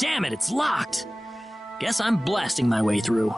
Damn it, it's locked. Guess I'm blasting my way through.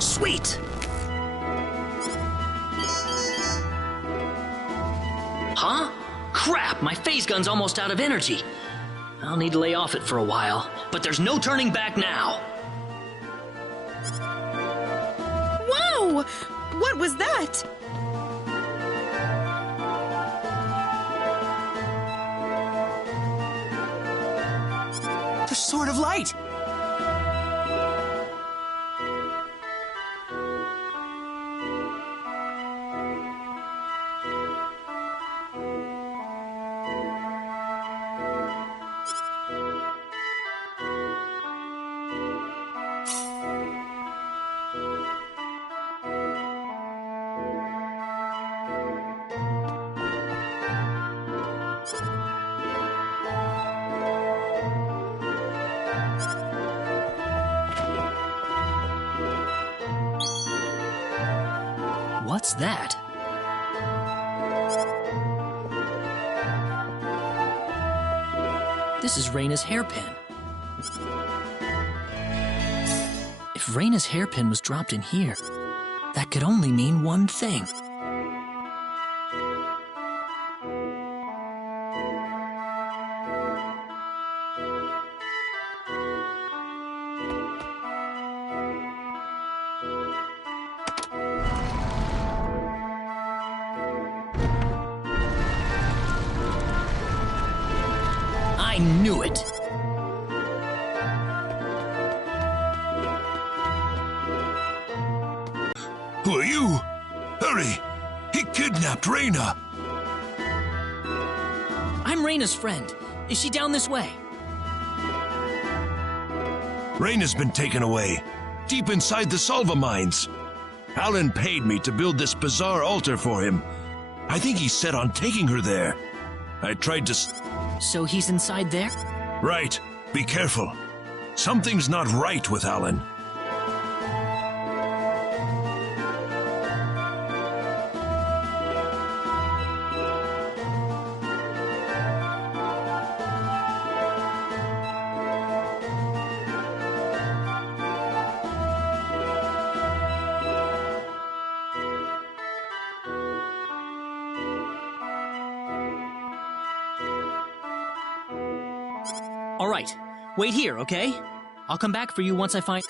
Sweet! Huh? Crap, my phase gun's almost out of energy. I'll need to lay off it for a while, but there's no turning back now. Whoa! What was that? The Sword of Light! What's that? This is Raina's hairpin. If Raina's hairpin was dropped in here, that could only mean one thing. I knew it! Who are you? Hurry! He kidnapped Raina! I'm Raina's friend. Is she down this way? Raina's been taken away, deep inside the Salva mines. Alan paid me to build this bizarre altar for him. I think he's set on taking her there. I tried to... So he's inside there? Right. Be careful. Something's not right with Alan. All right. Wait here, okay? I'll come back for you once I find...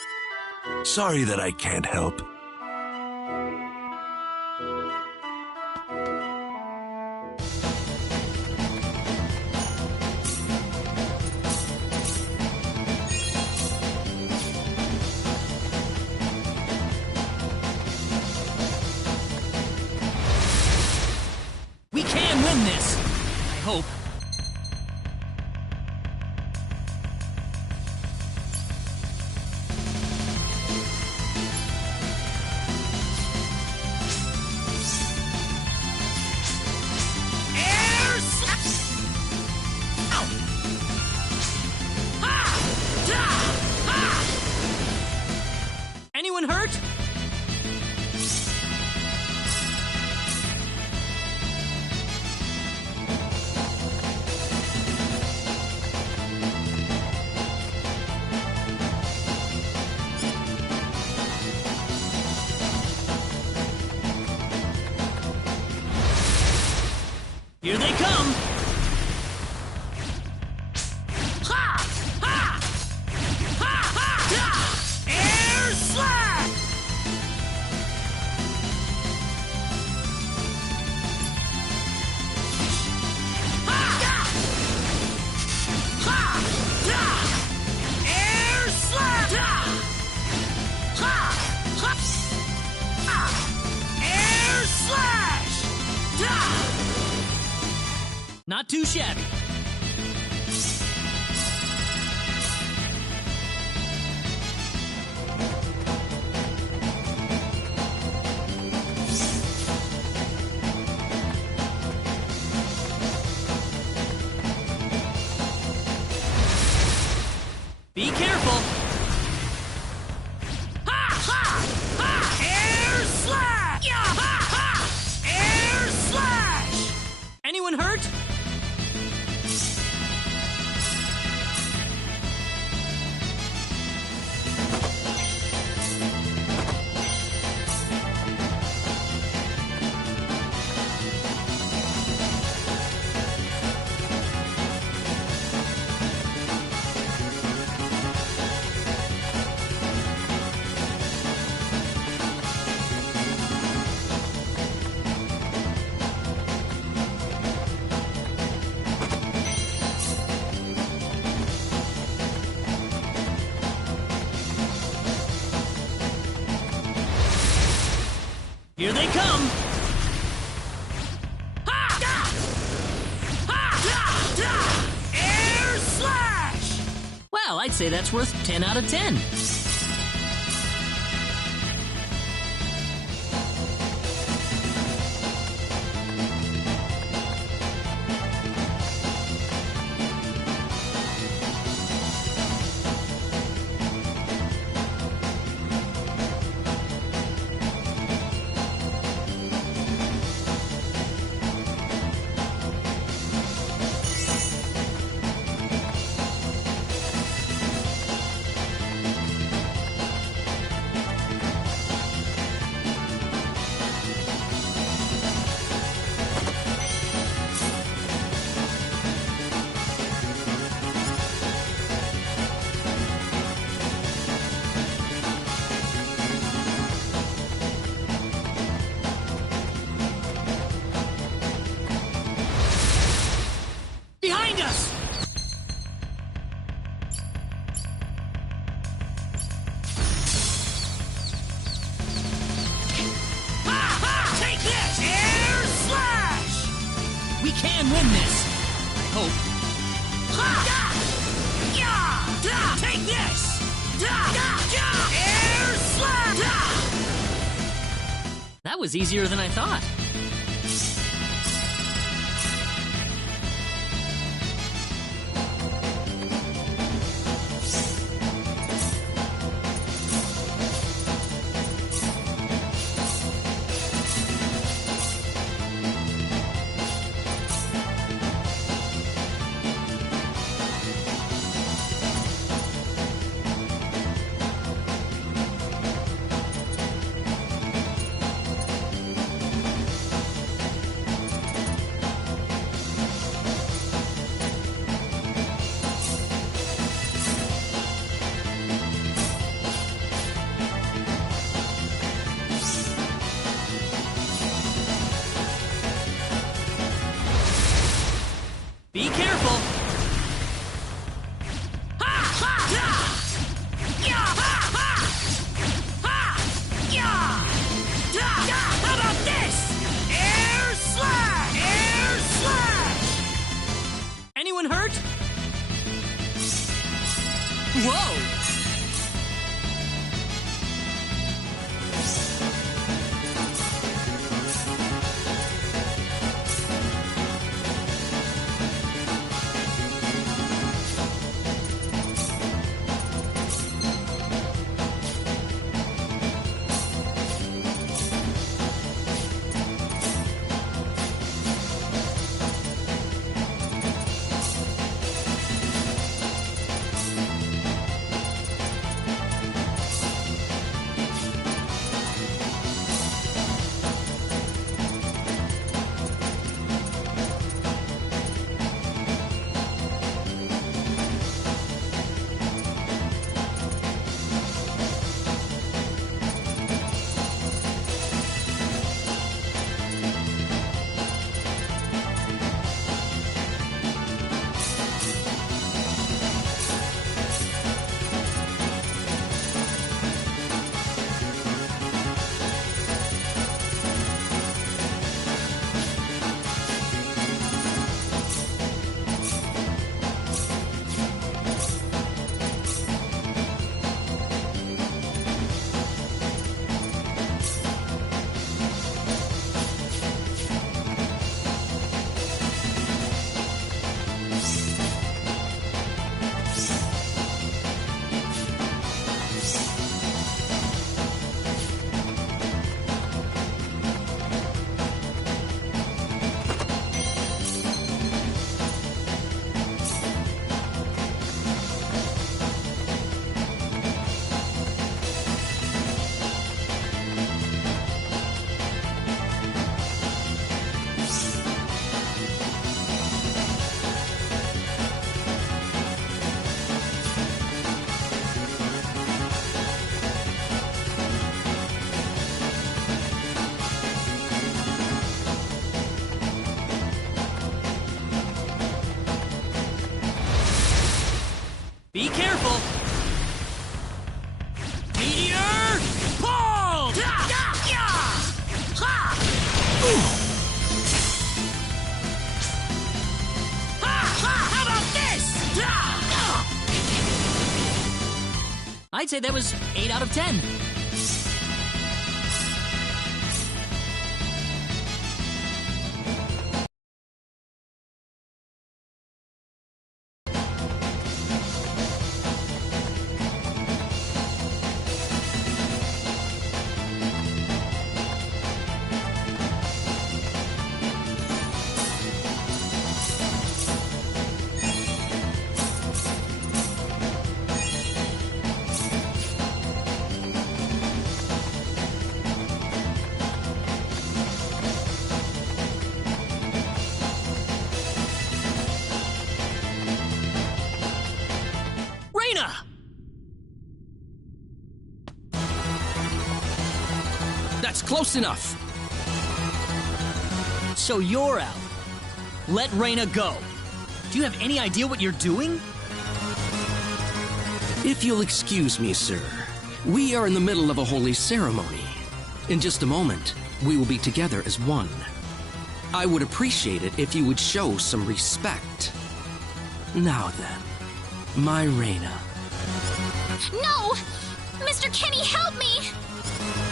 Sorry that I can't help. We can win this! I hope. Anyone hurt? Here they come! Ha! Ha! Ha! Ha! Air slash! Ha! Ha! Ha! Air slash! Ha! Ha! Ha! Air slash! Ha! Not too shabby. Here they come! Air slash! Well, I'd say that's worth 10 out of 10. Behind us! Take this! Air slash! We can win this! I hope. Take this! Air slash! That was easier than I thought. Be careful! How about this? Air slash! Air slash! Anyone hurt? Whoa! Be careful! Meteor! Pull! I'd say that was 8 out of 10. That's close enough. So you're out. Let Reina go. Do you have any idea what you're doing? If you'll excuse me, sir, we are in the middle of a holy ceremony. In just a moment, we will be together as one. I would appreciate it if you would show some respect. Now then, my Reina. No! Mr. Kenny, help me!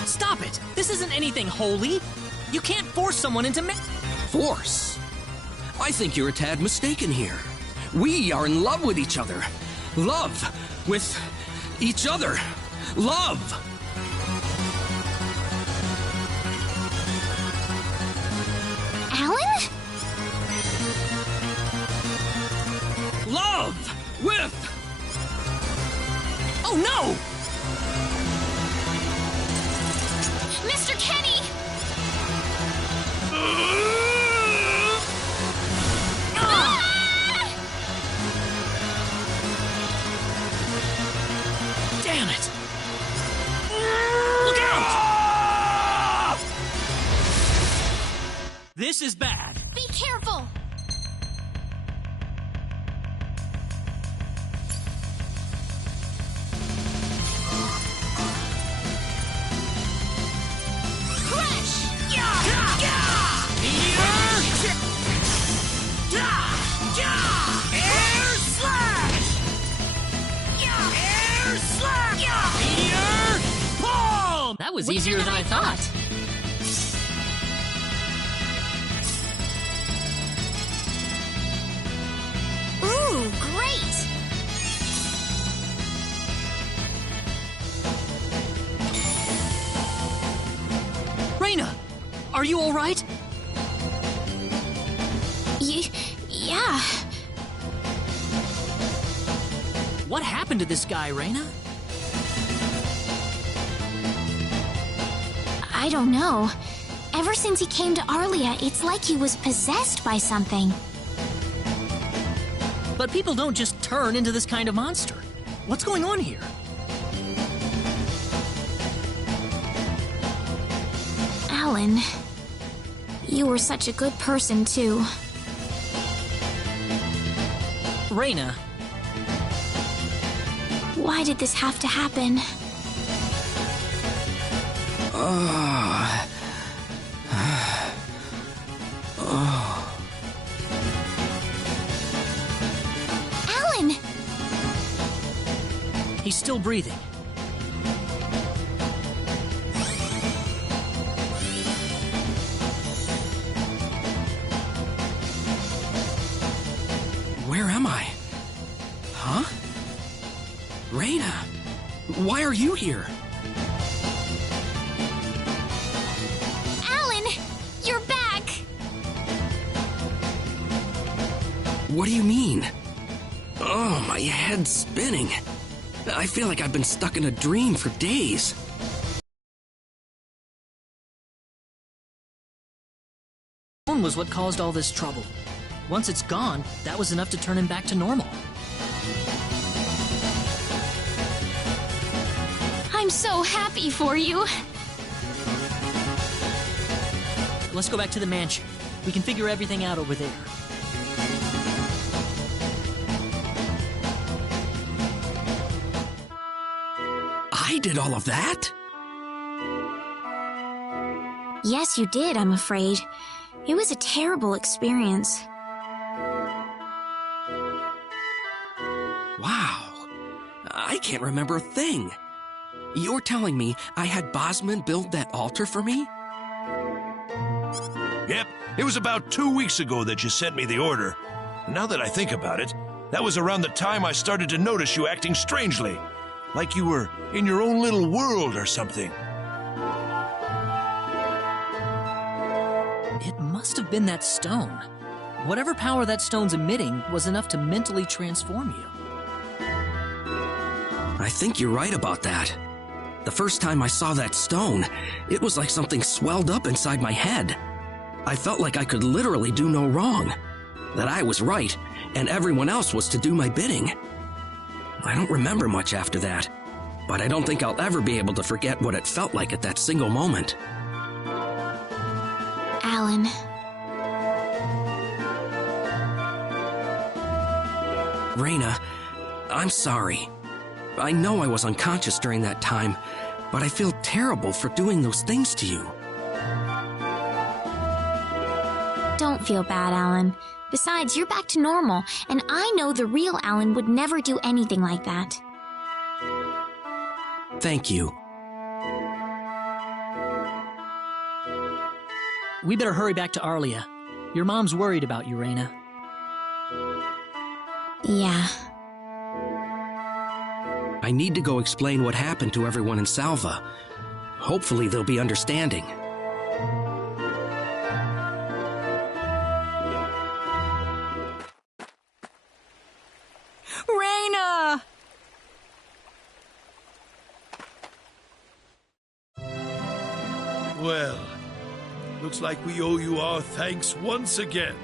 Stop it! This isn't anything holy! You can't force someone into Force? I think you're a tad mistaken here. We are in love with each other. Love with each other. Love! Alan? Love with... Oh no! Mr. Kenny! Damn it! Look out! This is bad. Be careful! That was easier than I thought. Ooh, great! Reina! Are you alright? Yeah. What happened to this guy, Reina? I don't know. Ever since he came to Arlia, it's like he was possessed by something. But people don't just turn into this kind of monster. What's going on here? Alan, you were such a good person, too. Reina. Why did this have to happen? Alan! He's still breathing. Where am I? Huh? Reina, why are you here? Alan! You're back! What do you mean? Oh, my head's spinning. I feel like I've been stuck in a dream for days. Phone was what caused all this trouble. Once it's gone, that was enough to turn him back to normal. I'm so happy for you. Let's go back to the mansion. We can figure everything out over there. I did all of that? Yes, you did, I'm afraid. It was a terrible experience. Wow. I can't remember a thing. You're telling me I had Bosman build that altar for me? Yep, it was about 2 weeks ago that you sent me the order. Now that I think about it, that was around the time I started to notice you acting strangely. Like you were in your own little world or something. It must have been that stone. Whatever power that stone's emitting was enough to mentally transform you. I think you're right about that. The first time I saw that stone, it was like something swelled up inside my head. I felt like I could literally do no wrong. That I was right, and everyone else was to do my bidding. I don't remember much after that, but I don't think I'll ever be able to forget what it felt like at that single moment. Alan. Raina, I'm sorry. I know I was unconscious during that time, but I feel terrible for doing those things to you. Don't feel bad, Alan. Besides, you're back to normal, and I know the real Alan would never do anything like that. Thank you. We better hurry back to Arlia. Your mom's worried about you, Raina. Yeah. I need to go explain what happened to everyone in Salva. Hopefully they'll be understanding. Raina! Well, looks like we owe you our thanks once again.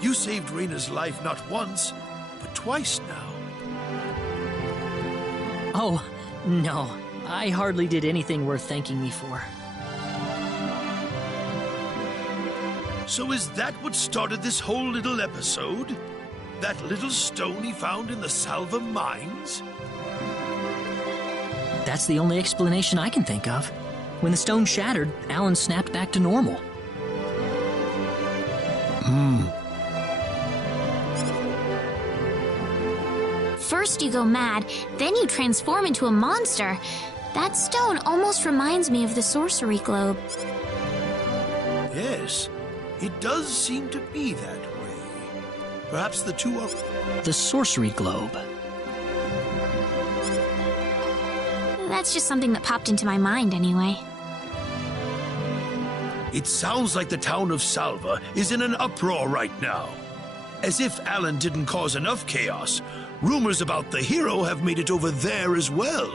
You saved Raina's life not once, but twice now. Oh, no. I hardly did anything worth thanking me for. So is that what started this whole little episode? That little stone he found in the Salva mines? That's the only explanation I can think of. When the stone shattered, Alan snapped back to normal. First you go mad, then you transform into a monster. That stone almost reminds me of the sorcery globe. Yes, it does seem to be that way. Perhaps the two are... The sorcery globe. That's just something that popped into my mind anyway. It sounds like the town of Salva is in an uproar right now. As if Alan didn't cause enough chaos, rumors about the hero have made it over there as well.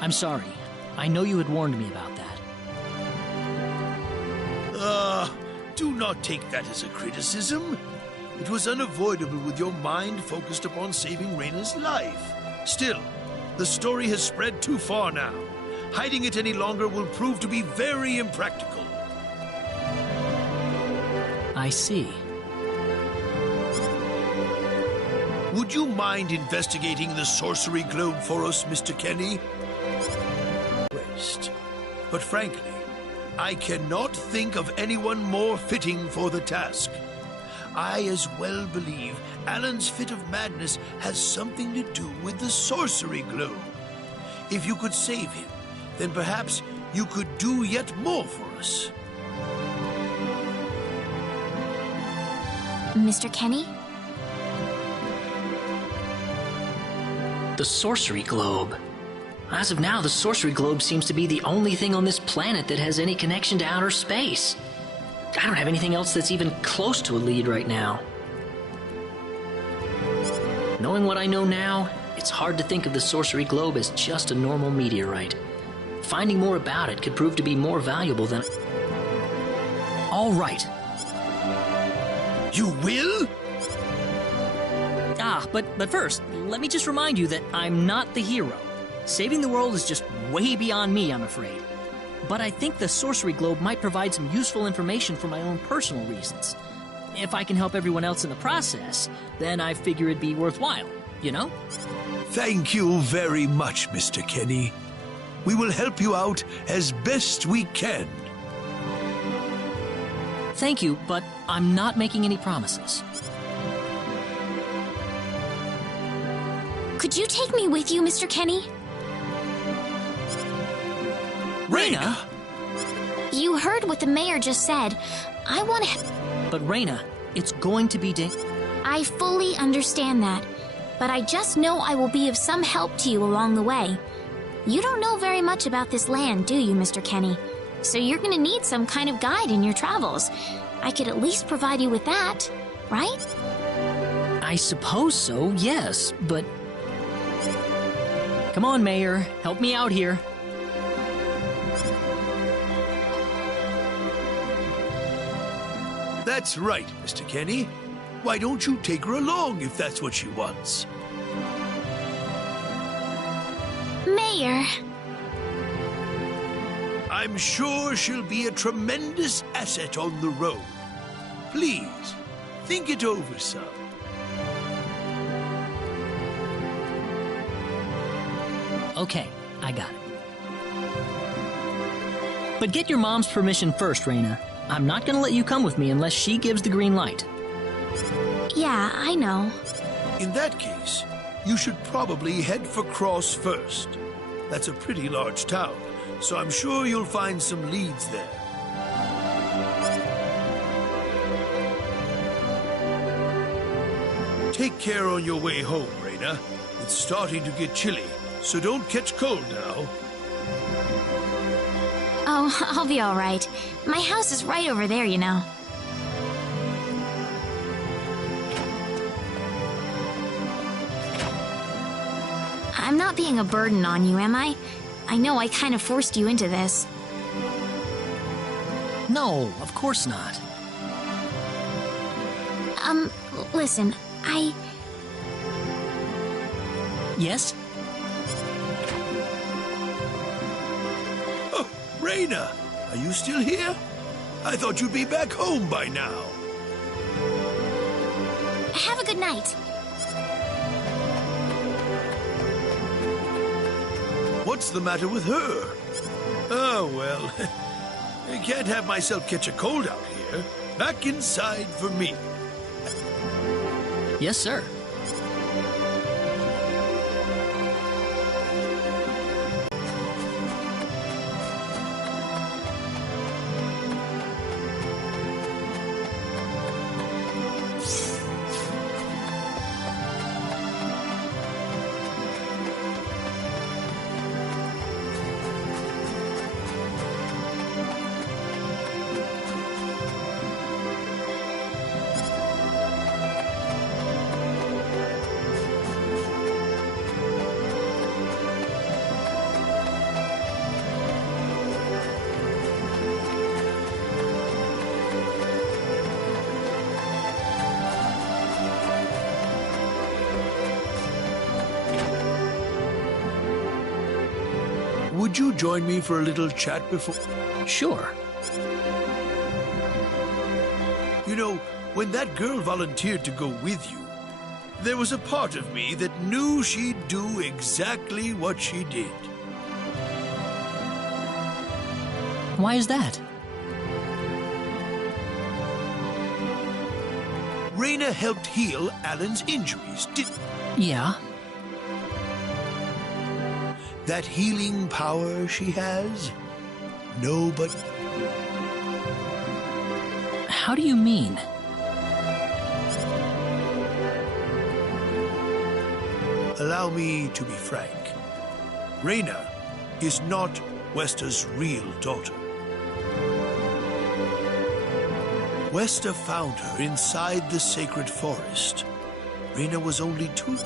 I'm sorry. I know you had warned me about that. Do not take that as a criticism. It was unavoidable with your mind focused upon saving Raina's life. Still, the story has spread too far now. Hiding it any longer will prove to be very impractical. I see. Would you mind investigating the sorcery globe for us, Mr. Kenny? But frankly, I cannot think of anyone more fitting for the task. I as well believe Alan's fit of madness has something to do with the sorcery globe. If you could save him, then perhaps you could do yet more for us. Mr. Kenny? The sorcery globe. As of now, the sorcery globe seems to be the only thing on this planet that has any connection to outer space. I don't have anything else that's even close to a lead right now. Knowing what I know now, it's hard to think of the sorcery globe as just a normal meteorite. Finding more about it could prove to be more valuable than... All right. You will? But first, let me just remind you that I'm not the hero. Saving the world is just way beyond me, I'm afraid. But I think the sorcery globe might provide some useful information for my own personal reasons. If I can help everyone else in the process, then I figure it'd be worthwhile, you know? Thank you very much, Mr. Kenny. We will help you out as best we can. Thank you, but I'm not making any promises. Could you take me with you, Mr. Kenny? Reina! You heard what the mayor just said. I want to... But Reina, it's going to be I fully understand that, but I just know I will be of some help to you along the way. You don't know very much about this land, do you, Mr. Kenny? So you're gonna need some kind of guide in your travels. I could at least provide you with that, right? I suppose so, yes, but... Come on, Mayor, help me out here. That's right, Mr. Kenny. Why don't you take her along if that's what she wants? Mayor. I'm sure she'll be a tremendous asset on the road. Please, think it over some. Okay, I got it. But get your mom's permission first, Reina. I'm not gonna let you come with me unless she gives the green light. Yeah, I know. In that case, you should probably head for Cross first. That's a pretty large town, so I'm sure you'll find some leads there. Take care on your way home, Reina. It's starting to get chilly, so don't catch cold now. Oh, I'll be all right. My house is right over there, you know. I'm not being a burden on you, am I? I know I kind of forced you into this. No, of course not. Listen, Yes? Oh, Reina, are you still here? I thought you'd be back home by now. Have a good night. What's the matter with her? Oh, well, I can't have myself catch a cold out here. Back inside for me. Yes, sir. Would you join me for a little chat before... Sure. You know, when that girl volunteered to go with you, there was a part of me that knew she'd do exactly what she did. Why is that? Reina helped heal Alan's injuries, didn't... Yeah. That healing power she has? No, but... How do you mean? Allow me to be frank. Reina is not Wester's real daughter. Wester found her inside the sacred forest. Reina was only 2.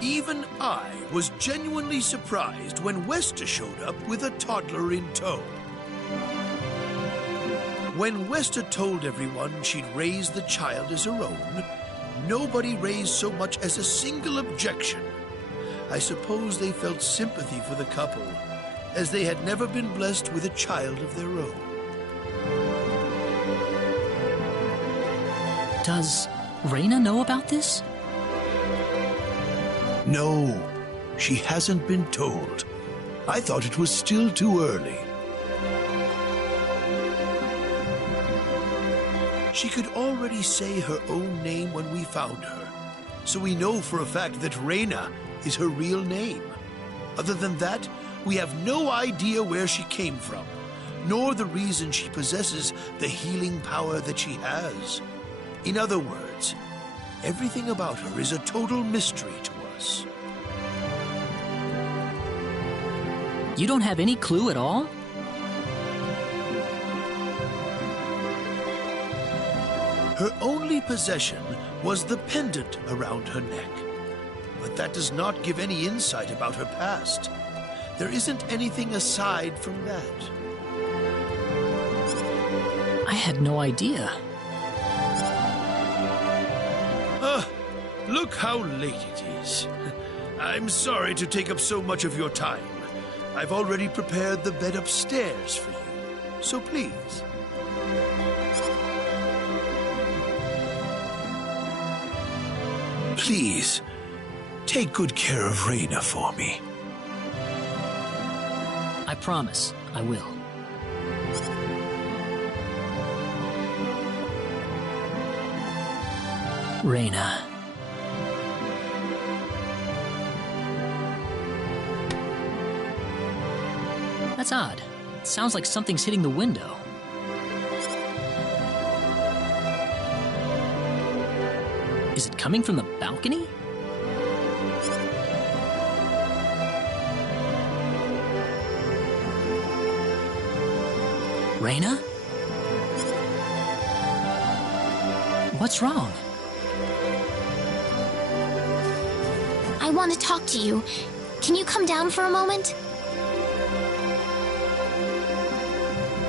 Even I was genuinely surprised when Wester showed up with a toddler in tow. When Wester told everyone she'd raised the child as her own, nobody raised so much as a single objection. I suppose they felt sympathy for the couple, as they had never been blessed with a child of their own. Does Reina know about this? No, she hasn't been told. I thought it was still too early. She could already say her own name when we found her, so we know for a fact that Reina is her real name. Other than that, we have no idea where she came from, nor the reason she possesses the healing power that she has. In other words, everything about her is a total mystery to us. You don't have any clue at all? Her only possession was the pendant around her neck. But that does not give any insight about her past. There isn't anything aside from that. I had no idea. Look how late it is. I'm sorry to take up so much of your time. I've already prepared the bed upstairs for you, so please. Please, take good care of Reina for me. I promise, I will. Reina. That's odd. It sounds like something's hitting the window. Is it coming from the balcony? Reina? What's wrong? I want to talk to you. Can you come down for a moment?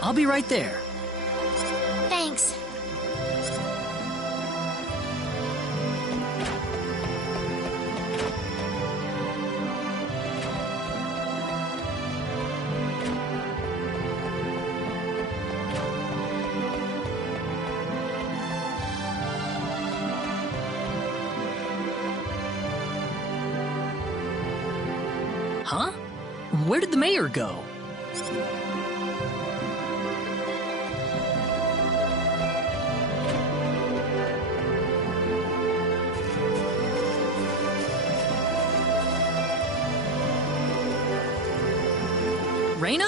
I'll be right there. Thanks. Huh? Where did the mayor go? Reina?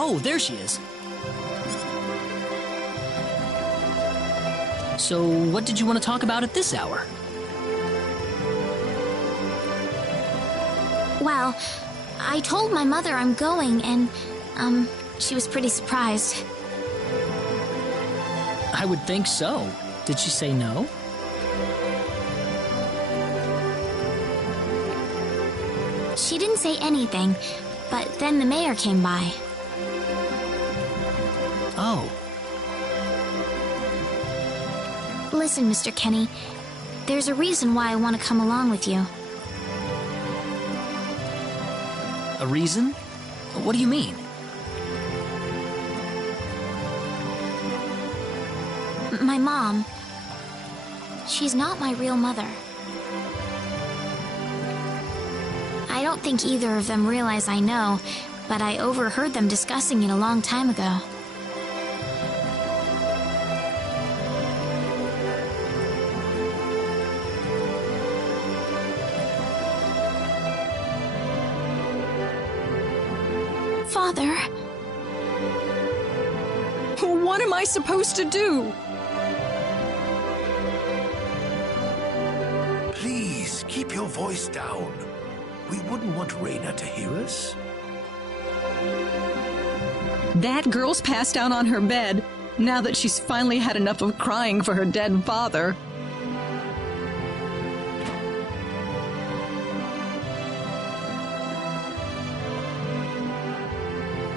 Oh, there she is. So, what did you want to talk about at this hour? Well, I told my mother I'm going, and, she was pretty surprised. I would think so. Did she say no? She didn't say anything, but then the mayor came by. Oh. Listen, Mr. Kenny, there's a reason why I want to come along with you. A reason? What do you mean? My mom, she's not my real mother. I don't think either of them realize I know, but I overheard them discussing it a long time ago. Father. What am I supposed to do? Please, keep your voice down. We wouldn't want Raina to hear us. That girl's passed out on her bed, now that she's finally had enough of crying for her dead father.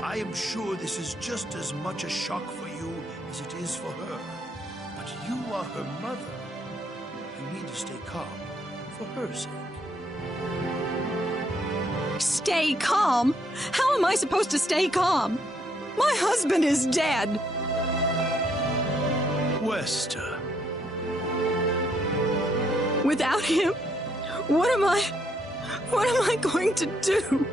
I am sure this is just as much a shock for you as it is for her. But you are her mother. You need to stay calm for her sake. Stay calm? How am I supposed to stay calm? My husband is dead. Wester. Without him, what am I going to do?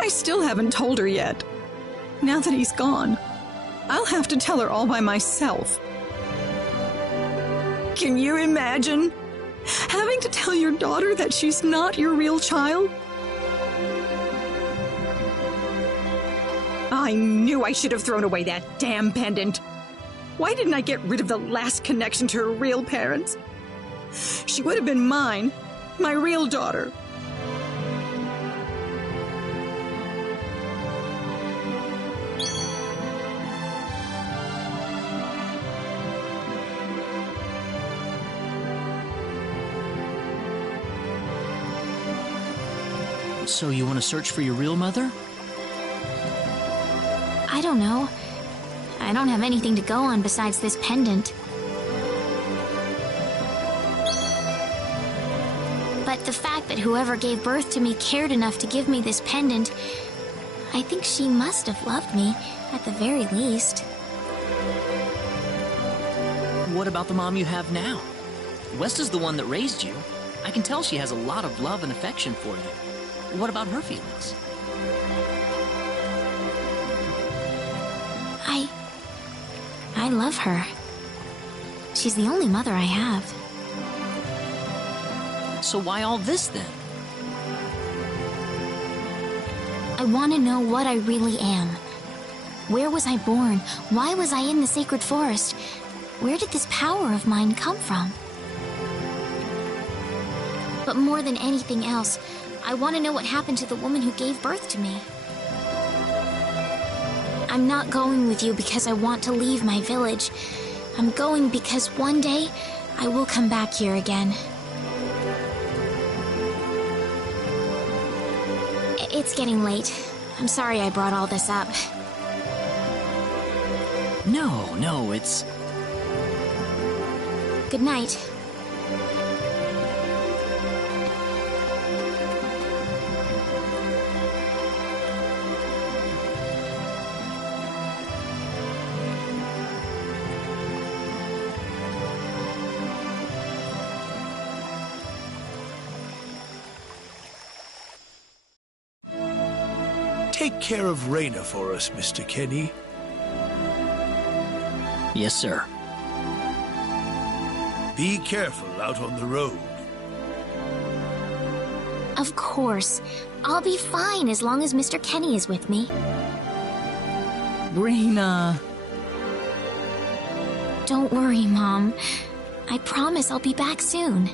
I still haven't told her yet. Now that he's gone, I'll have to tell her all by myself. Can you imagine having to tell your daughter that she's not your real child? I knew I should have thrown away that damn pendant. Why didn't I get rid of the last connection to her real parents? She would have been mine, my real daughter. So you want to search for your real mother? I don't know. I don't have anything to go on besides this pendant. But the fact that whoever gave birth to me cared enough to give me this pendant, I think she must have loved me, at the very least. What about the mom you have now? West is the one that raised you. I can tell she has a lot of love and affection for you. What about her feelings? I love her. She's the only mother I have. So why all this then? I want to know what I really am. Where was I born? Why was I in the sacred forest? Where did this power of mine come from? But more than anything else, I want to know what happened to the woman who gave birth to me. I'm not going with you because I want to leave my village. I'm going because one day I will come back here again. It's getting late. I'm sorry I brought all this up. No, it's... Good night. Take care of Raina for us, Mr. Kenny. Yes, sir. Be careful out on the road. Of course. I'll be fine as long as Mr. Kenny is with me. Raina. Don't worry, Mom. I promise I'll be back soon.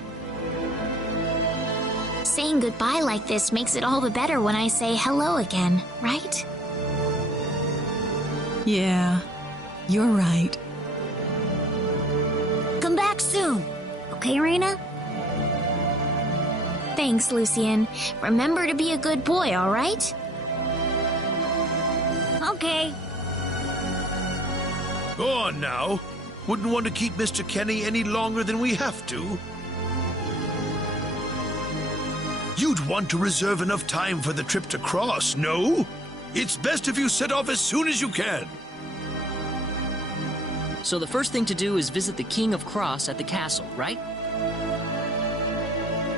Saying goodbye like this makes it all the better when I say hello again, right? Yeah, you're right. Come back soon. Okay, Raina? Thanks, Lucian. Remember to be a good boy, all right? Okay. Go on now. Wouldn't want to keep Mr. Kenny any longer than we have to. You'd want to reserve enough time for the trip to Cross, no? It's best if you set off as soon as you can. So the first thing to do is visit the King of Cross at the castle, right?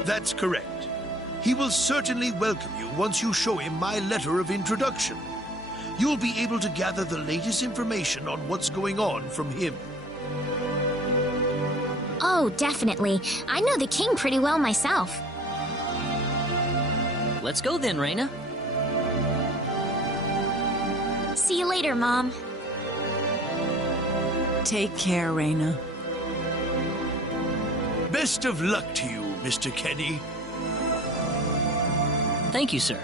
That's correct. He will certainly welcome you once you show him my letter of introduction. You'll be able to gather the latest information on what's going on from him. Oh, definitely. I know the king pretty well myself. Let's go then, Raina. See you later, Mom. Take care, Raina. Best of luck to you, Mr. Kenny. Thank you, sir.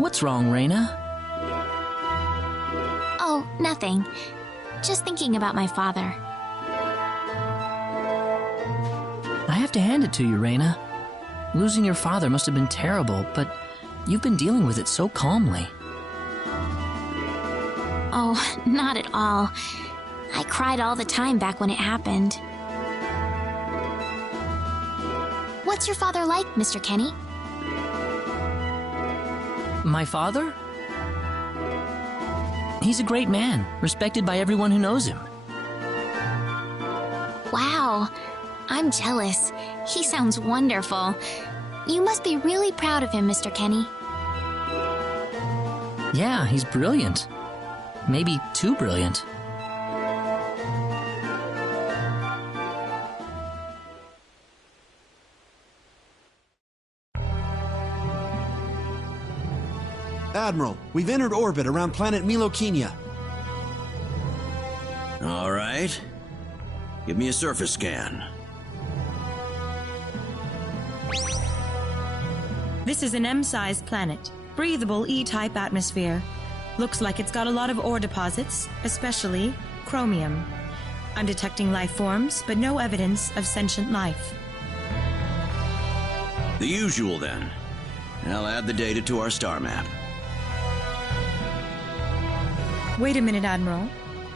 What's wrong, Raina? Oh, nothing. Just thinking about my father. I have to hand it to you, Raina. Losing your father must have been terrible, but you've been dealing with it so calmly. Oh, not at all. I cried all the time back when it happened. What's your father like, Mr. Kenny? My father? He's a great man, respected by everyone who knows him. Wow, I'm jealous. He sounds wonderful. You must be really proud of him, Mr. Kenny. Yeah, he's brilliant. Maybe too brilliant. Admiral, we've entered orbit around planet Milokenia. All right. Give me a surface scan. This is an M-sized planet. Breathable E-type atmosphere. Looks like it's got a lot of ore deposits, especially chromium. I'm detecting life forms, but no evidence of sentient life. The usual, then. I'll add the data to our star map. Wait a minute, Admiral.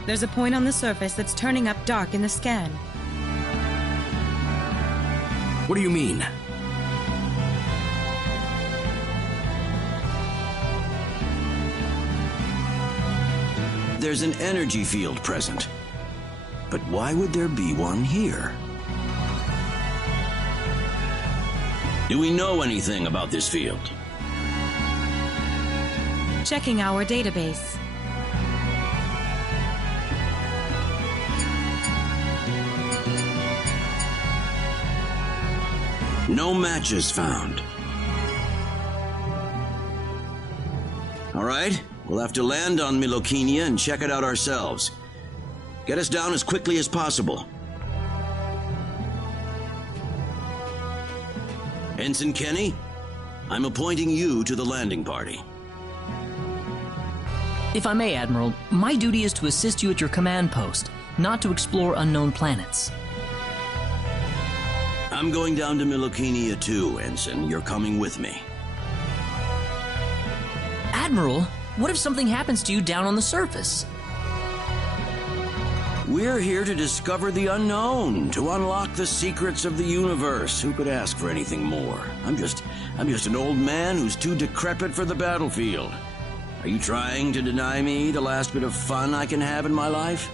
There's a point on the surface that's turning up dark in the scan. What do you mean? There's an energy field present. But why would there be one here? Do we know anything about this field? Checking our database. No matches found. All right, we'll have to land on Milokenia and check it out ourselves. Get us down as quickly as possible. Ensign Kenny, I'm appointing you to the landing party. If I may, Admiral, my duty is to assist you at your command post, not to explore unknown planets. I'm going down to Milokenia too, Ensign. You're coming with me. Admiral, what if something happens to you down on the surface? We're here to discover the unknown, to unlock the secrets of the universe. Who could ask for anything more? I'm just an old man who's too decrepit for the battlefield. Are you trying to deny me the last bit of fun I can have in my life?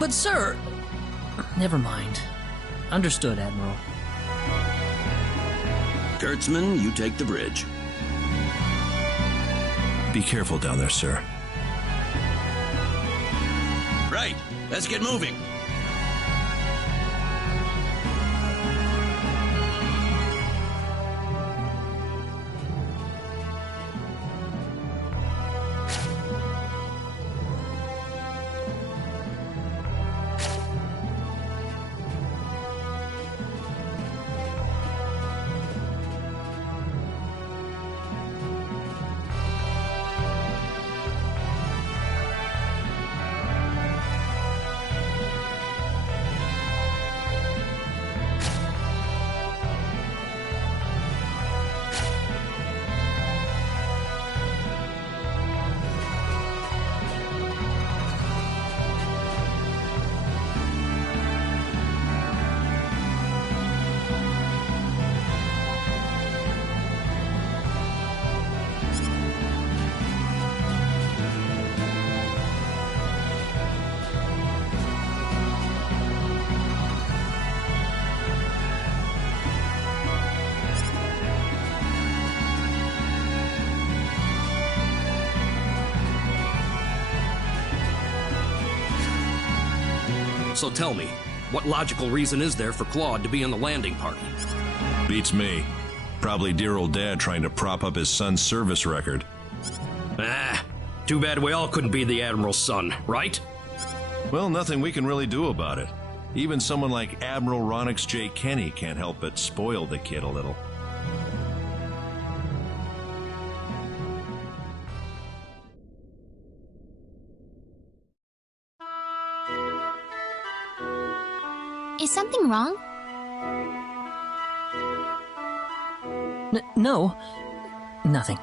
But sir... Never mind. Understood, Admiral. Kurtzman, you take the bridge. Be careful down there, sir. Right, let's get moving. So tell me, what logical reason is there for Claude to be in the landing party? Beats me. Probably dear old dad trying to prop up his son's service record. Ah, too bad we all couldn't be the Admiral's son, right? Well, nothing we can really do about it. Even someone like Admiral Ronix J. Kenny can't help but spoil the kid a little. Is something wrong? No. Nothing.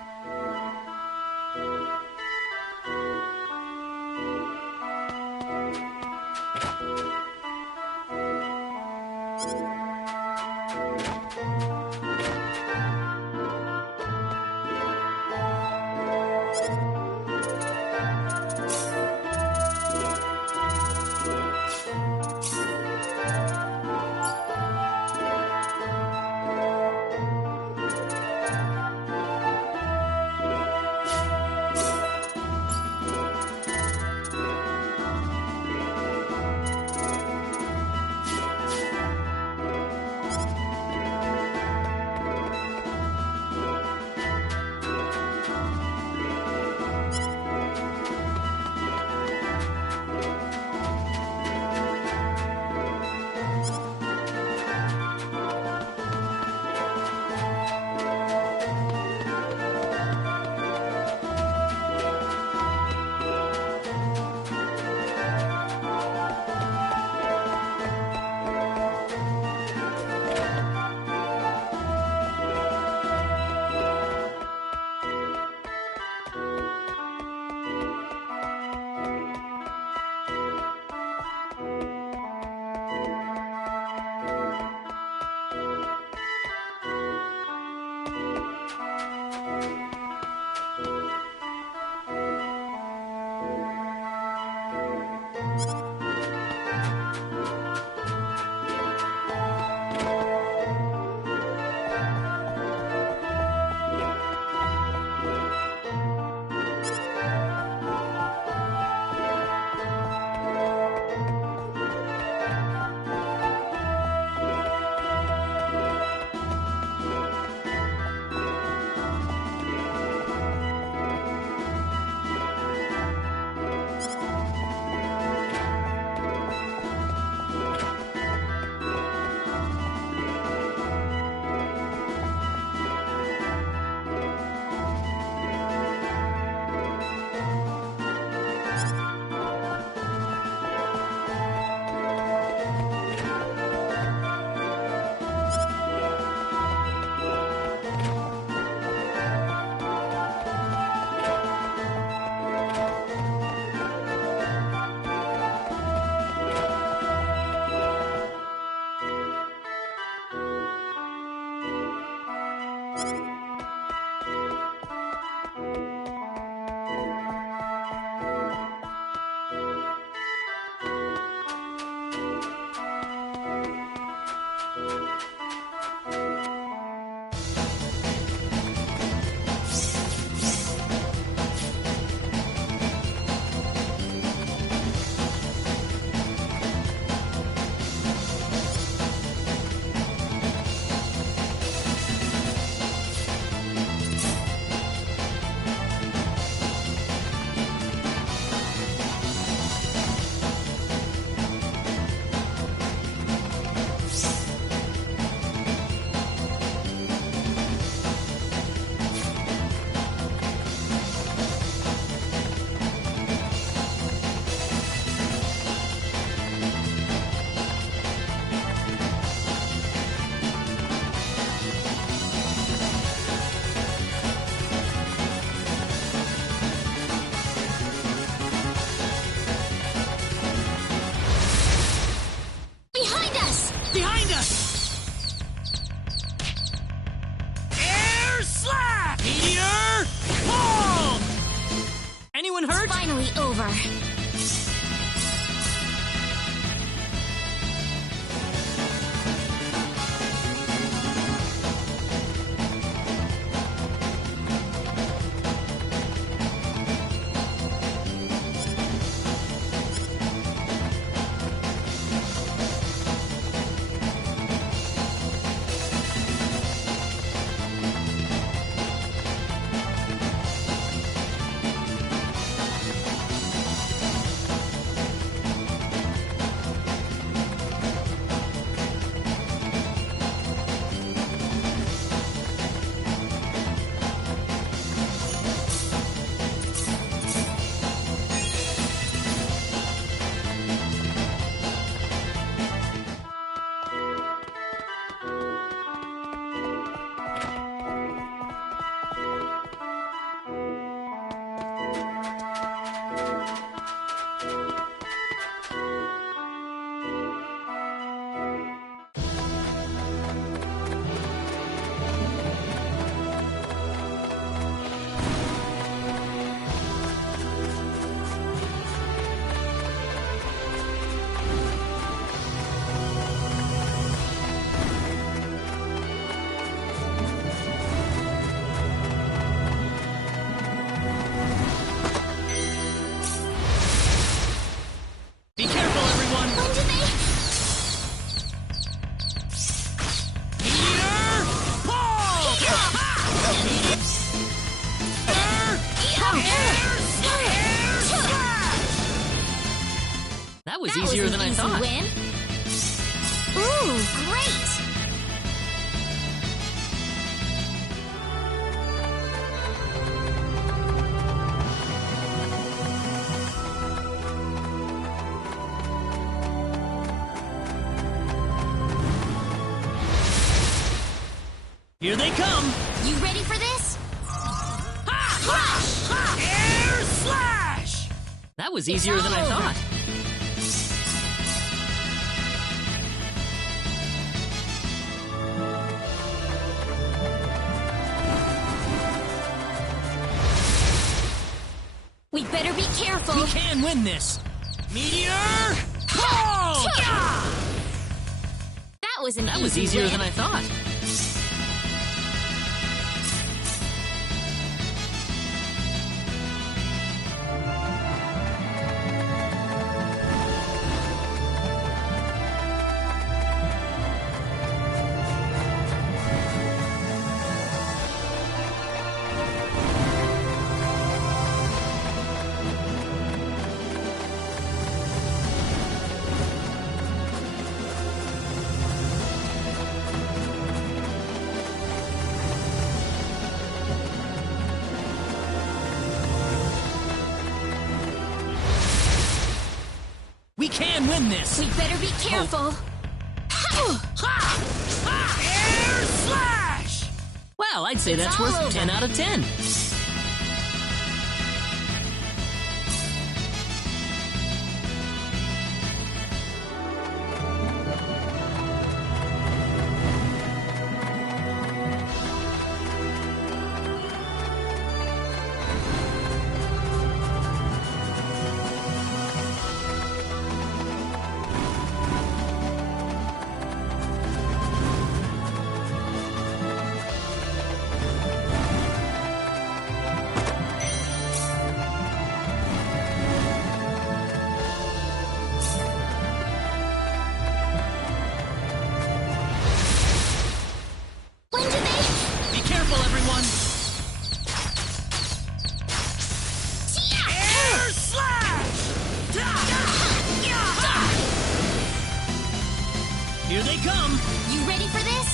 easier than I thought. Win. Ooh, great! Here they come! You ready for this? Air slash! That was easier than I thought. We better be careful. We can win this! Meteor! Call! That was an That was easier than I thought. We can win this! We better be careful. Air slash! Well, I'd say that's all worth over. 10 out of 10. When do they... Be careful, everyone! Air slash! Here they come! You ready for this?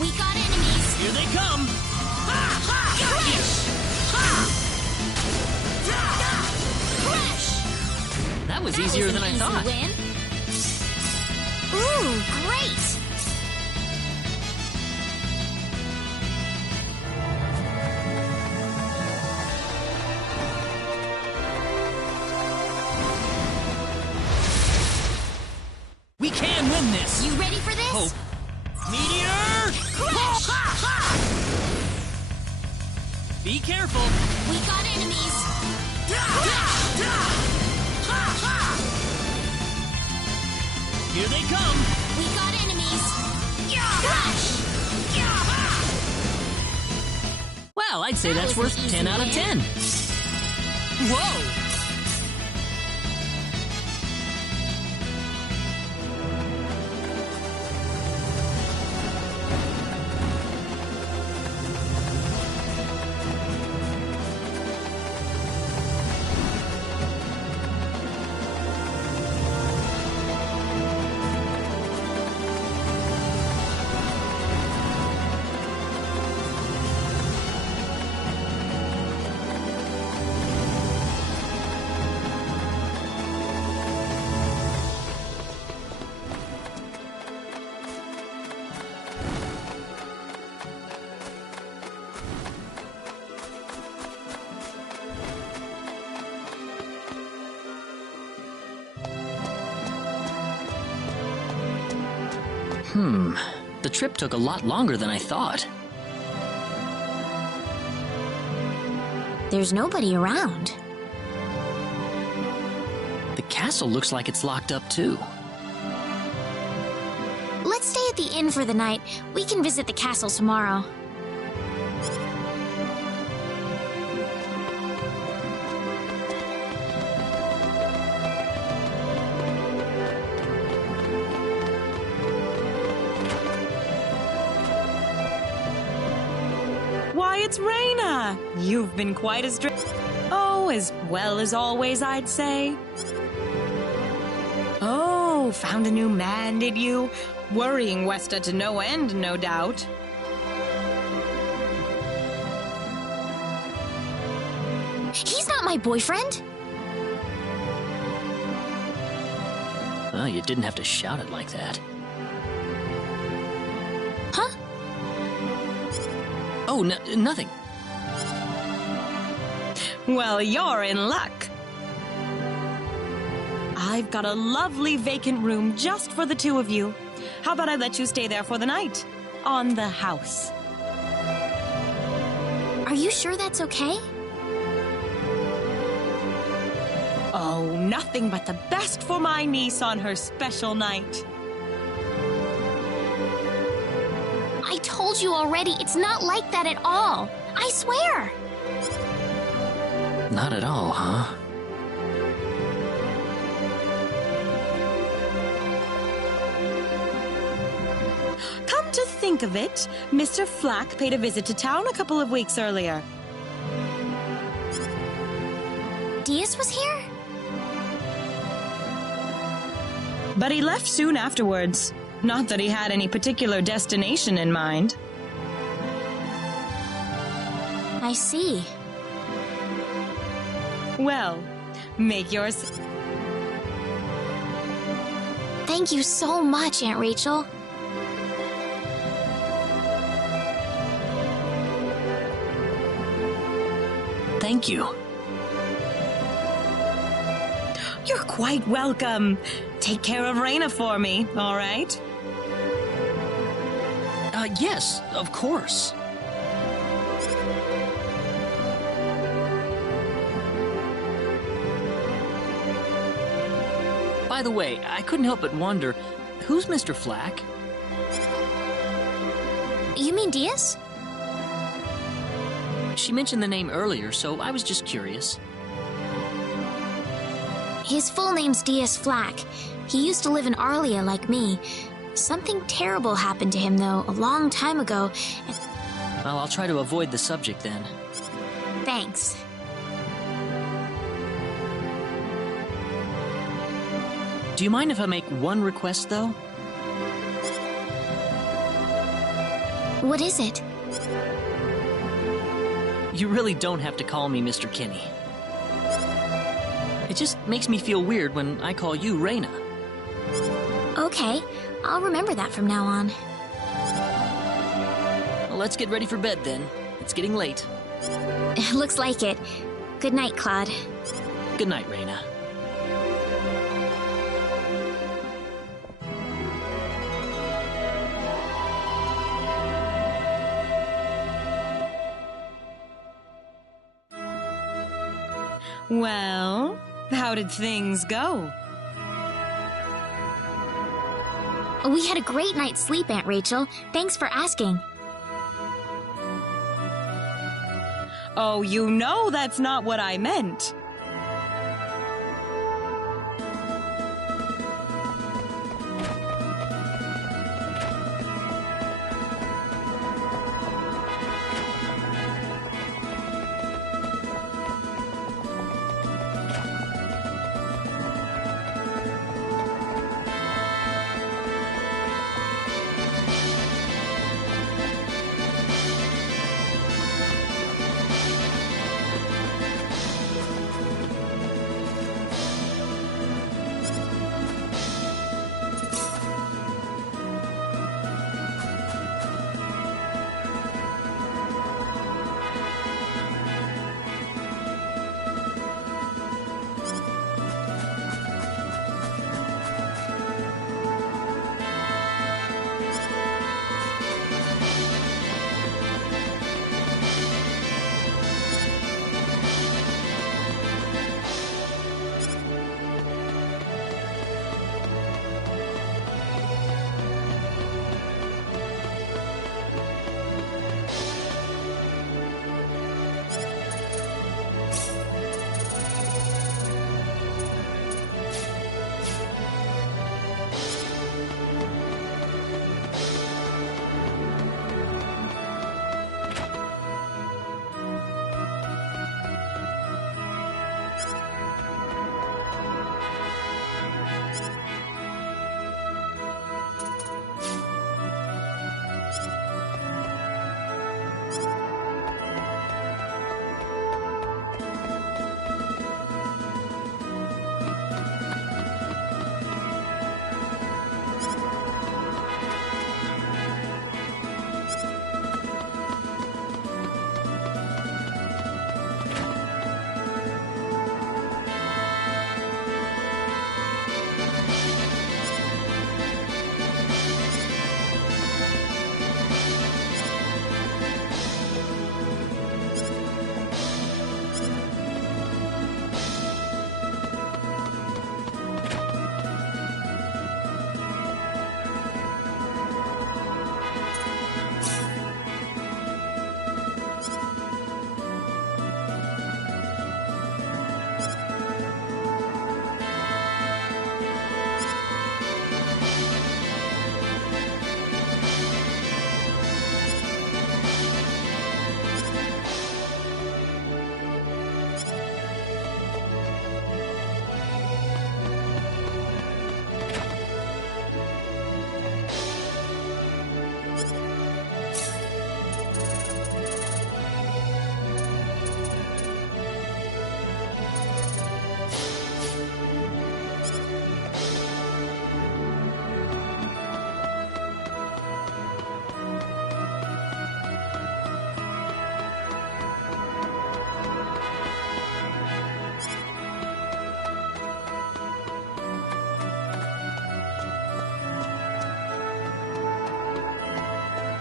We got enemies. Here they come! Crash! That was easier than I Easy thought. win. Ooh, great! We can win this! You ready for this? Hope. Meteor! Crash! Be careful! We got enemies. Here they come! We got enemies. Crash! Well, I'd say That that's was an worth easy 10 out of win. 10. Whoa! The trip took a lot longer than I thought. There's nobody around. The castle looks like it's locked up too. Let's stay at the inn for the night. We can visit the castle tomorrow. Why, it's Raina! You've been quite a Oh, as well as always, I'd say. Oh, found a new man, did you? Worrying Westa to no end, no doubt. He's not my boyfriend. Well, you didn't have to shout it like that. Huh? Oh, nothing. Well, you're in luck. I've got a lovely vacant room just for the two of you. How about I let you stay there for the night? On the house. Are you sure that's okay? Oh, nothing but the best for my niece on her special night. I told you already, it's not like that at all. I swear. Not at all, huh? Come to think of it, Mr. Flack paid a visit to town a couple of weeks earlier. Diaz was here? But he left soon afterwards. Not that he had any particular destination in mind. I see. Well, make yours. Thank you so much, Aunt Rachel. Thank you. You're quite welcome. Take care of Raina for me, all right? Yes, of course. By the way, I couldn't help but wonder, who's Mr. Flack? You mean Diaz? She mentioned the name earlier, so I was just curious. His full name's Diaz Flack. He used to live in Arlia like me. Something terrible happened to him, though, a long time ago. Well, I'll try to avoid the subject then. Thanks. Do you mind if I make one request, though? What is it? You really don't have to call me Mr. Kinney. It just makes me feel weird when I call you Raina. Okay, I'll remember that from now on. Well, let's get ready for bed then. It's getting late. Looks like it. Good night, Claude. Good night, Raina. Well, how did things go? We had a great night's sleep, Aunt Rachel. Thanks for asking. Oh, you know that's not what I meant.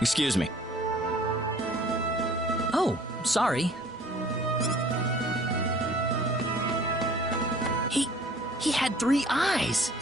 Excuse me. Oh, sorry. He had 3 eyes.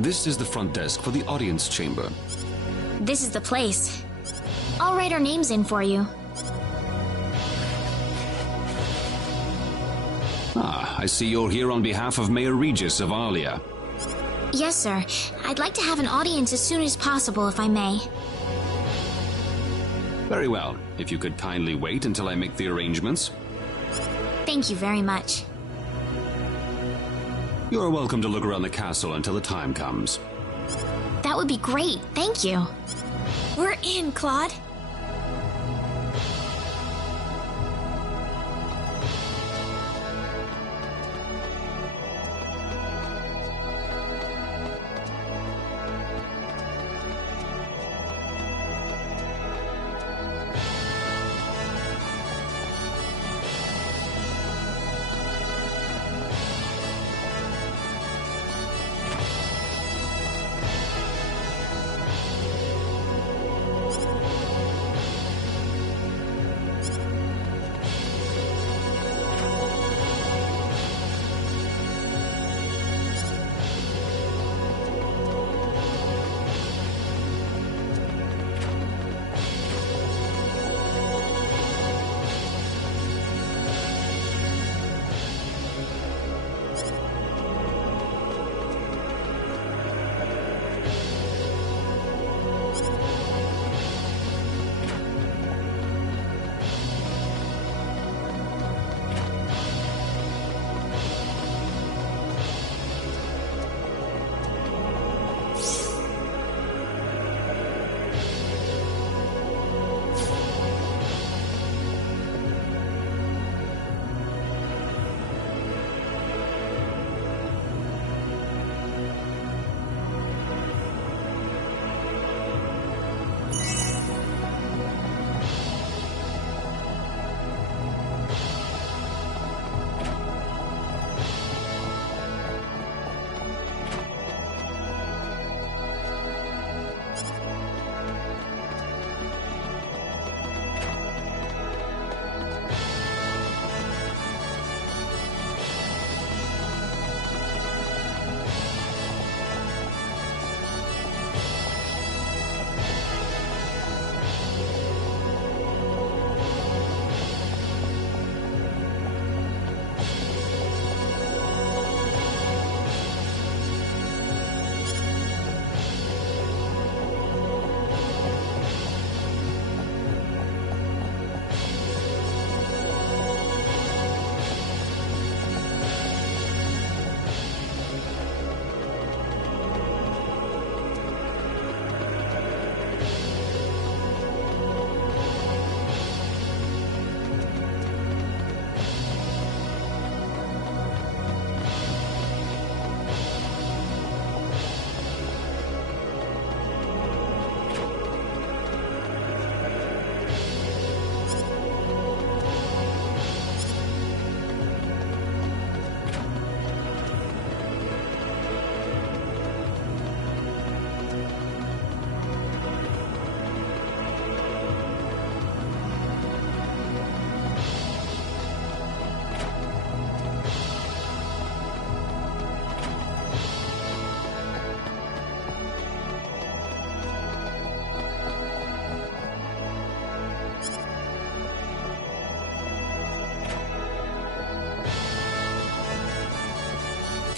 This is the front desk for the audience chamber. This is the place. I'll write our names in for you. Ah, I see you're here on behalf of Mayor Regis of Alia. Yes, sir. I'd like to have an audience as soon as possible, if I may. Very well. If you could kindly wait until I make the arrangements. Thank you very much. You're welcome to look around the castle until the time comes. That would be great. Thank you. We're in, Claude.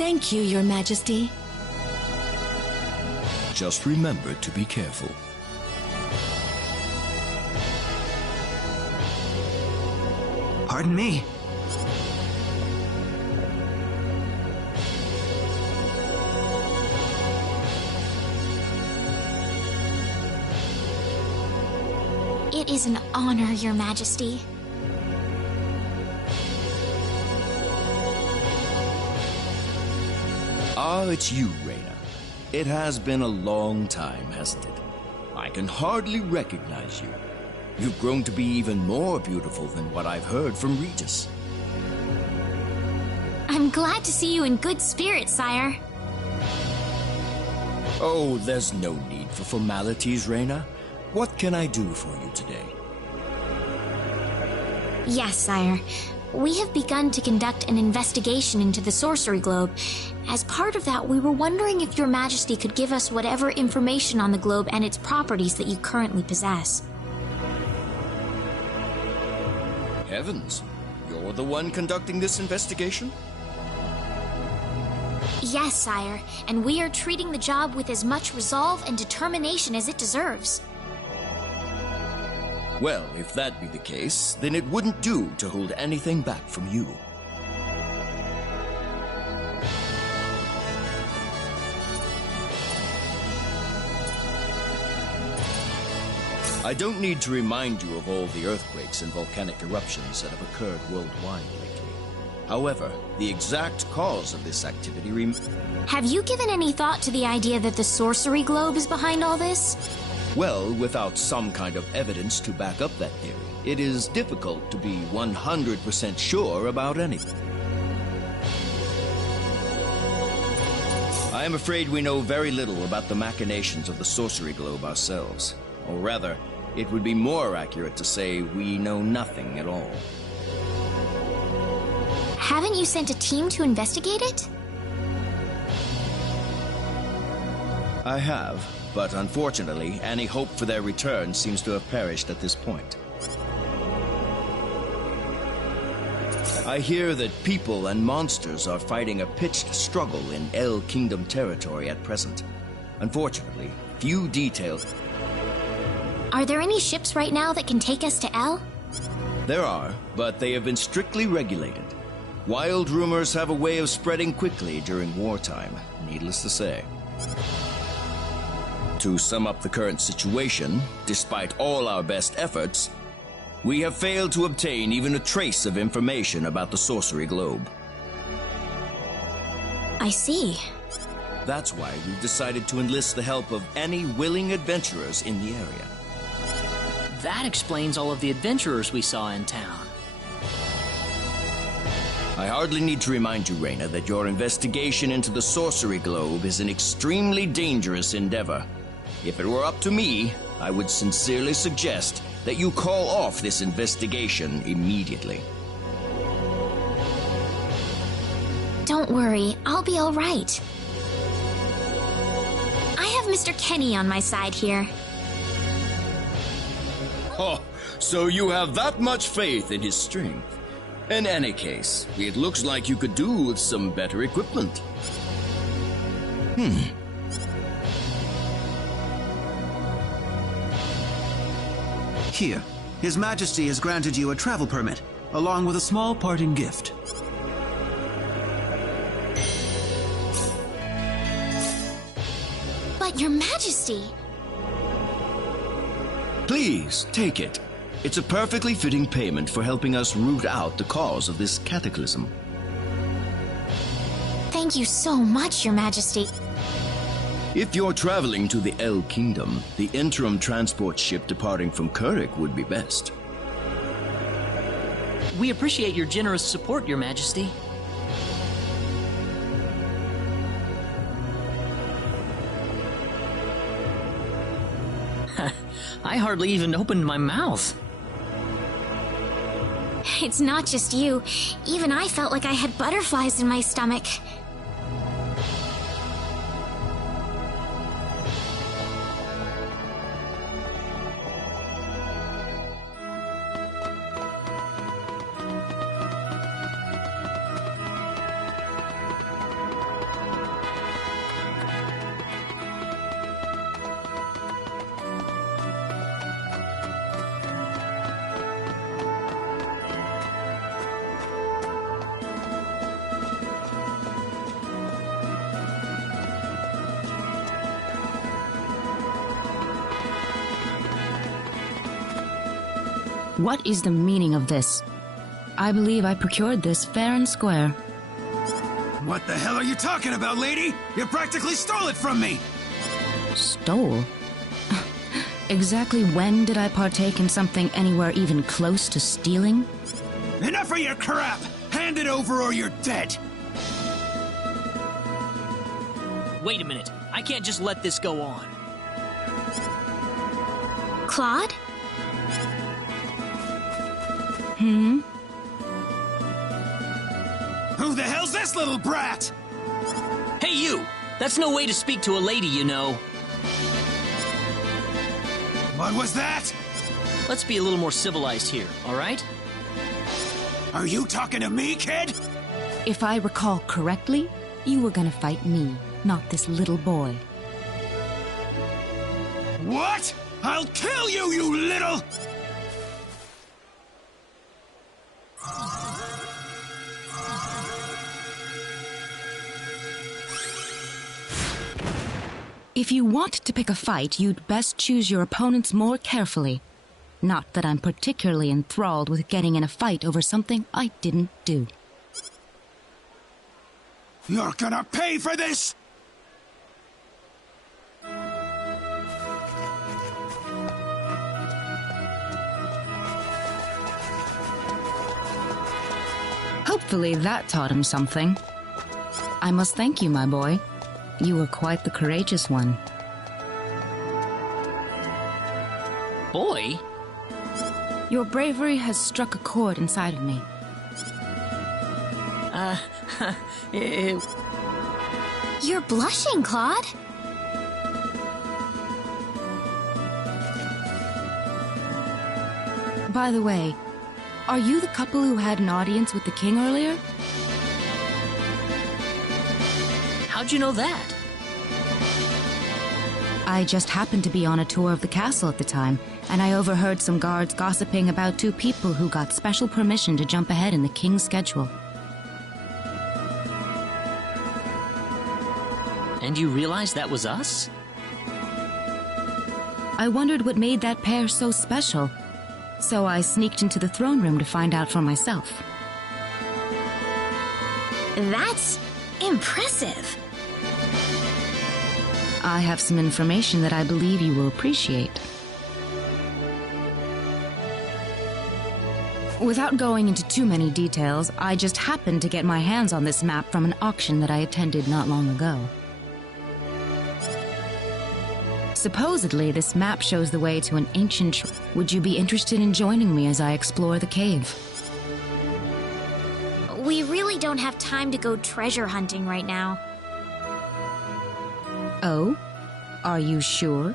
Thank you, Your Majesty. Just remember to be careful. Pardon me. It is an honor, Your Majesty. Ah, it's you, Reyna. It has been a long time, hasn't it? I can hardly recognize you. You've grown to be even more beautiful than what I've heard from Regis. I'm glad to see you in good spirits, sire. Oh, there's no need for formalities, Reyna. What can I do for you today? Yes, sire. We have begun to conduct an investigation into the sorcery globe. As part of that, we were wondering if Your Majesty could give us whatever information on the globe and its properties that you currently possess. Heavens, you're the one conducting this investigation? Yes, sire, and we are treating the job with as much resolve and determination as it deserves. Well, if that be the case, then it wouldn't do to hold anything back from you. I don't need to remind you of all the earthquakes and volcanic eruptions that have occurred worldwide lately. However, the exact cause of this activity Have you given any thought to the idea that the sorcery globe is behind all this? Well, without some kind of evidence to back up that theory, it is difficult to be 100% sure about anything. I am afraid we know very little about the machinations of the sorcery globe ourselves. Or rather, it would be more accurate to say we know nothing at all. Haven't you sent a team to investigate it? I have, but unfortunately, any hope for their return seems to have perished at this point. I hear that people and monsters are fighting a pitched struggle in El Kingdom territory at present. Unfortunately, few details... Are there any ships right now that can take us to El? There are, but they have been strictly regulated. Wild rumors have a way of spreading quickly during wartime, needless to say. To sum up the current situation, despite all our best efforts, we have failed to obtain even a trace of information about the sorcery globe. I see. That's why we've decided to enlist the help of any willing adventurers in the area. That explains all of the adventurers we saw in town. I hardly need to remind you, Reyna, that your investigation into the sorcery globe is an extremely dangerous endeavor. If it were up to me, I would sincerely suggest that you call off this investigation immediately. Don't worry, I'll be all right. I have Mr. Kenny on my side here. Oh, so you have that much faith in his strength. In any case, it looks like you could do with some better equipment. Here, His Majesty has granted you a travel permit, along with a small parting gift. But Your Majesty... Please, take it. It's a perfectly fitting payment for helping us root out the cause of this cataclysm. Thank you so much, Your Majesty. If you're traveling to the El Kingdom, the interim transport ship departing from Kurik would be best. We appreciate your generous support, Your Majesty. I hardly even opened my mouth. It's not just you. Even I felt like I had butterflies in my stomach. What is the meaning of this? I believe I procured this fair and square. What the hell are you talking about, lady? You practically stole it from me! Stole? Exactly when did I partake in something anywhere even close to stealing? Enough of your crap! Hand it over or you're dead! Wait a minute. I can't just let this go on. Claude? Who the hell's this little brat? Hey, you! That's no way to speak to a lady, you know. What was that? Let's be a little more civilized here, all right? Are you talking to me, kid? If I recall correctly, you were gonna fight me, not this little boy. What? I'll kill you, you little... If you want to pick a fight, you'd best choose your opponents more carefully. Not that I'm particularly enthralled with getting in a fight over something I didn't do. You're gonna pay for this! Hopefully that taught him something. I must thank you, my boy. You were quite the courageous one. Boy? Your bravery has struck a chord inside of me. You're blushing, Claude. By the way, are you the couple who had an audience with the king earlier? How'd you know that? I just happened to be on a tour of the castle at the time, and I overheard some guards gossiping about two people who got special permission to jump ahead in the king's schedule. And you realized that was us? I wondered what made that pair so special, so I sneaked into the throne room to find out for myself. That's impressive. I have some information that I believe you will appreciate. Without going into too many details, I just happened to get my hands on this map from an auction that I attended not long ago. Supposedly, this map shows the way to an ancient... Would you be interested in joining me as I explore the cave? We really don't have time to go treasure hunting right now. Oh? Are you sure?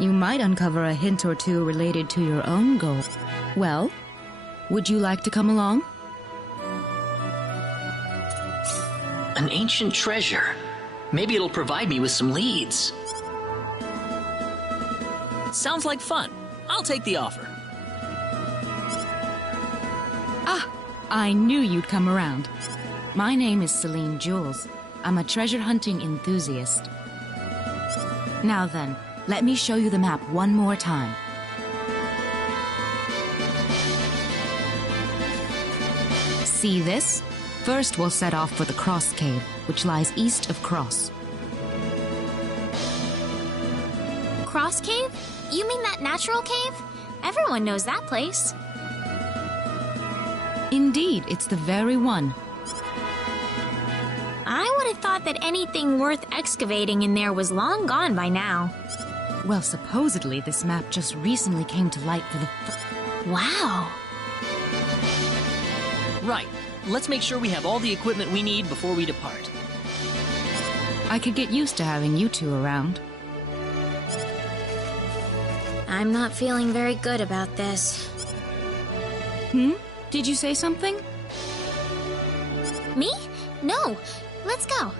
You might uncover a hint or two related to your own goal. Well, would you like to come along? An ancient treasure. Maybe it'll provide me with some leads. Sounds like fun. I'll take the offer. Ah, I knew you'd come around. My name is Celine Jules. I'm a treasure hunting enthusiast. Now then, let me show you the map one more time. See this? First, we'll set off for the Cross Cave, which lies east of Cross. Cross Cave? You mean that natural cave? Everyone knows that place. Indeed, it's the very one. I would have thought that anything worth excavating in there was long gone by now. Well, supposedly this map just recently came to light for the Wow. Right. Let's make sure we have all the equipment we need before we depart. I could get used to having you two around. I'm not feeling very good about this. Did you say something? Me? No. Let's go.